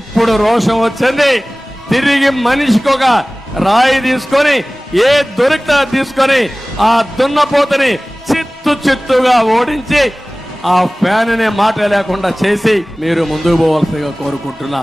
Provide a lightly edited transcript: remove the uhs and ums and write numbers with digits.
ఇప్పుడు రోషం వచ్చింది. తిరిగి మనిషికి ఒక రాయి తీసుకొని ఏ దొరికితే తీసుకొని ఆ దున్నపోతని చిత్తుగా ఓడించి ఆ ఫ్యాన్ అనే మాట లేకుండా చేసి మీరు ముందుకు పోవాల్సిగా కోరుకుంటున్నా.